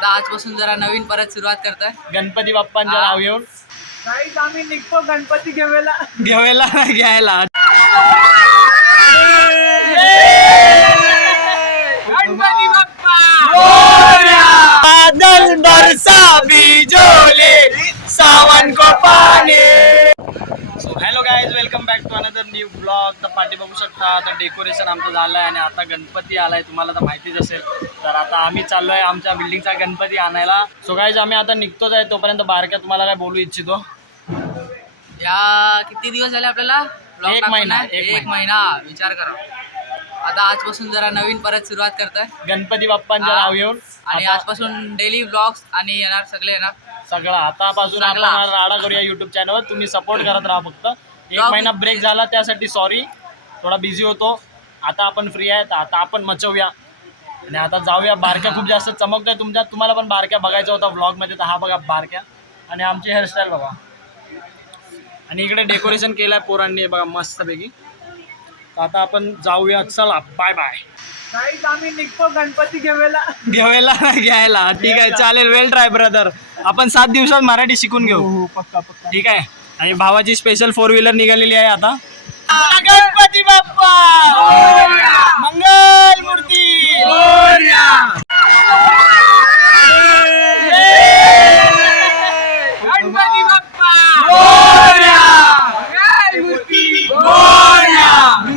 आता आजपासून जरा नवीन परत सुरुवात करतोय गणपती बाप्पांच्या नाव घेऊन. काहीच आम्ही निघतो गणपती घ्यायला घ्यायला गणपती बाप्पा बादल बरसा बिजोले सावन को पानी. So hello guys, welcome back to another new blog. तर पाठी बघू शकता, आता डेकोरेशन आमचं झालं आहे आणि आता गणपती आलाय, तुम्हाला तर माहितीच असेल. तर आता आम्ही चाललो आहे आमच्या बिल्डिंगचा गणपती आणायला. सो गाईज, आम्ही आता निघतोच आहे. तोपर्यंत बारक्या तुम्हाला काय बोलू इच्छितो. या किती दिवस झाले आपल्याला vlog एक टाकून? महिना. एक महिना. विचार करा, आता आजपासून जरा नवीन परत सुरुवात करतोय गणपती बाप्पांच्या नाव घेऊन. आणि आजपासून डेली ब्लॉग्स आणि येणार सगळे येणार सगळं आतापासून सगळं. आपण राडा करूया युट्यूब चॅनलवर. तुम्ही सपोर्ट करत राहा. फक्त एक Vlog- महिना ब्रेक झाला त्यासाठी सॉरी, थोडा बिझी होतो. आता आपण फ्री आहे, तर आता आपण मचवूया आणि आता जाऊया. बारक्या खूप जास्त चमकतोय तुम्हाला पण बारक्या बघायचा होता व्लॉगमध्ये, तर हा बघा बारक्या. आणि आमची हेअरस्टाईल बघा. आणि इकडे डेकोरेशन केलं आहे पोरांनी बघा मस्तपैकी. तर आता आपण जाऊया. चला, बाय बाय. काहीच आम्ही निघतो गणपती घ्यायला घ्यायला ठीक आहे, चालेल. वेल ट्राय ब्रदर. आपण 7 दिवसात मराठी शिकून घेऊ. पक्का. ठीक आहे. आणि भावाची स्पेशल 4 व्हीलर निघालेली आहे आता. गणपती बाप्पा मंगल मूर्ती. गणपती बाप्पा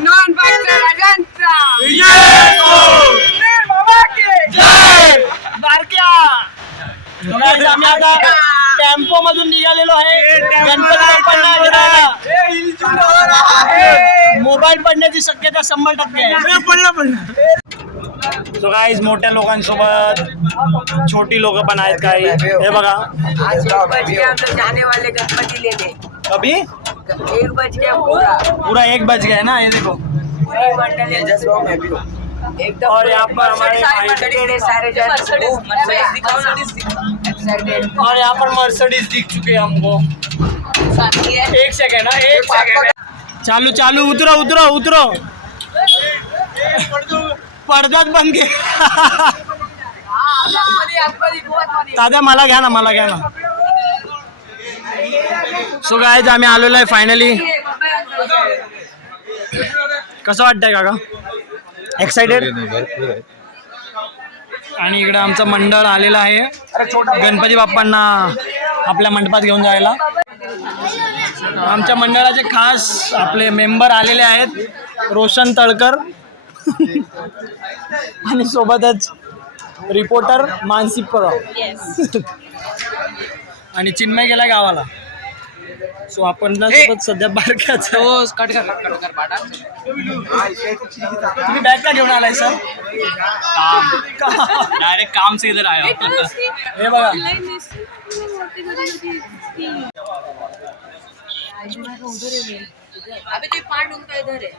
नॉन बाईकच्या राजांचा बारक्या. आम्ही आता टेम्पो मधून निघालेलो आहे गणपती बाप्पांना विरायला. मोबाईल पडण्याची शक्यता 100% आहे. सो गाईज, मोठ्या लोकांसोबत छोटी लोक पण आहेत काही. हे बघा, आज 1 बज गया, हम लोग जाने वाले गणपति लेने. कभी 1 बज गया पूरा 1 बज गया ना. ये देखो. पूरी मंडल एकदम. और यहाँ पर हमारे सारे सारे जन एक्साइटेड. और यहाँ पर मर्सिडीज दिख चुके हैं हमको. एक सेकेंड. चालू उतरो. पडद्यात बंद घे. दादा मला घ्या ना. सो गाईज, आम्ही आलेलो आहे फायनली. कसं वाटतंय काका? एक्साइटेड. आणि इकडे आमचं मंडळ आलेलं आहे गणपती बाप्पांना आपल्या मंडपात घेऊन जायला. आमच्या मंडळाचे खास आपले मेंबर आलेले आहेत, रोशन तळकर आणि सोबतच रिपोर्टर मानसी पवार आणि चिन्मय गेला गावाला. सो आपण ना सोबत सध्या बारक्याचा कट कर पाटा. तुम्ही बॅग का घेऊन आलाय सर? डायरेक्ट काम से इधर आया. हे बघा, अभी तो पार्ट उनका इधर है.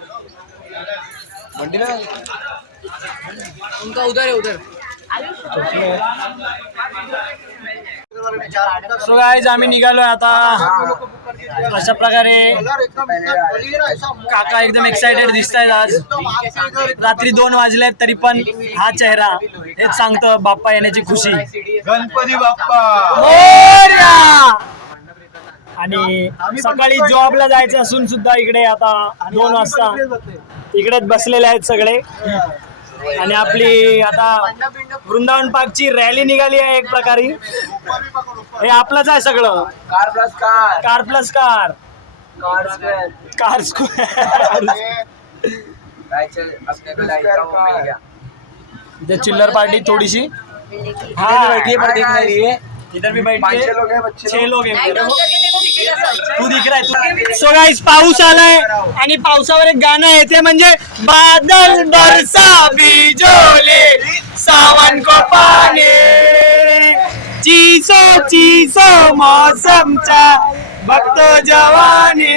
उनका उधर है उधर. सो गाईज, आम्ही निघालोय आता. अशा प्रकारे काका एकदम एक्साइटेड दिसत आहेत. आज रात्री 2 वाजले तरी पण हा चेहरा हेच सांगतो बाप्पा येण्याची खुशी. गणपती बाप्पा मोरया. आणि सकाळी जॉबला जायचं असून सुद्धा इकडे आता 2 वाजता इकडेच बसलेले आहेत सगळे. आणि आपली आता वृंदावन पार्कची रॅली निघाली आहे एक प्रकारे. हे आपलंच आहे सगळं. Car plus car car square. अपने को लाइट का वो मिल गया. इधर चिल्लर पार्टी थोडीशी. इधर भी बैठे 6 लोग हैं. तू दिख रहा है. सो गाइस, पाऊस आलाय आणि पावसावर एक गाणं आहे, ते म्हणजे बादल बरसा बिजोले सावन को पानी. चीसो मौसमचा बघतो जवानी.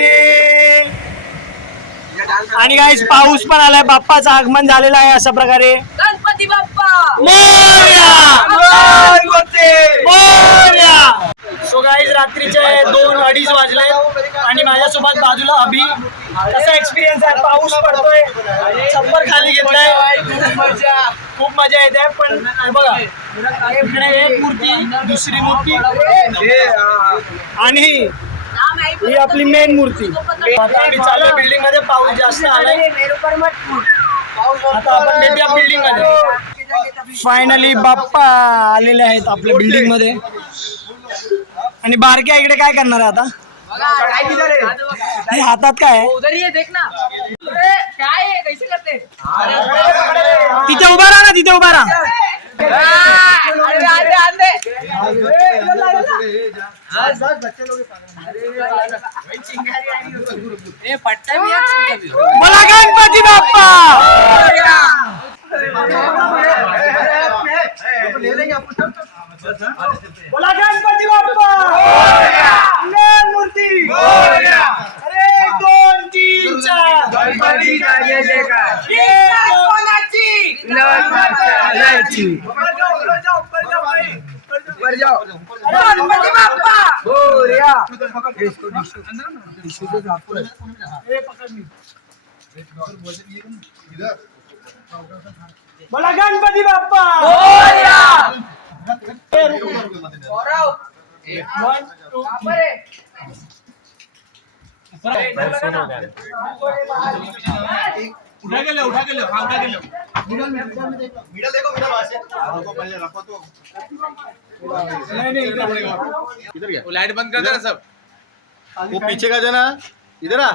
आणि गाइस, पाऊस पण आलाय, बाप्पाचं आगमन झालेलं आहे. अशा प्रकारे Ganpati Bappa Morya. So so guys रात्रीचे 2-2:30 वाजले आणि माझ्यासोबत बाजूला अभि. कसा एक्सपिरियन्स आहे? पाऊस पडतोय, छप्पर खाली घेतलाय, खूप मजा येते. पण हे बघा, इकडे एक मूर्ती, दुसरी मूर्ती आणि ही आपली मेन मूर्ती. आता आम्ही चालू बिल्डिंग मध्ये, पाऊस जास्त आलाय. आता आपण भेटूया बिल्डिंग मध्ये. फायनली बाप्पा आलेले आहेत आपल्या बिल्डिंग मध्ये. आणि बारक्या इकडे काय करणार आहे आता? हे हातात काय आहे? उधर ये देख ना. अरे, काय आहे? कैसे करते? तिथे उभा राहा ना, तिथे उभा राहा. अरे, आंदे, आंदे. ए, पट्टा भी है, भी. बोला गणपती बाप्पा. बोला गणपती बाप्पा. मेन मूर्ती. अरे 2, 3, 4 गणपती गणपती बाप्पा. बोला गणपती बाप्पा. लाइट बंद कर देना सब. वो पीछे का जो ना इधर आ.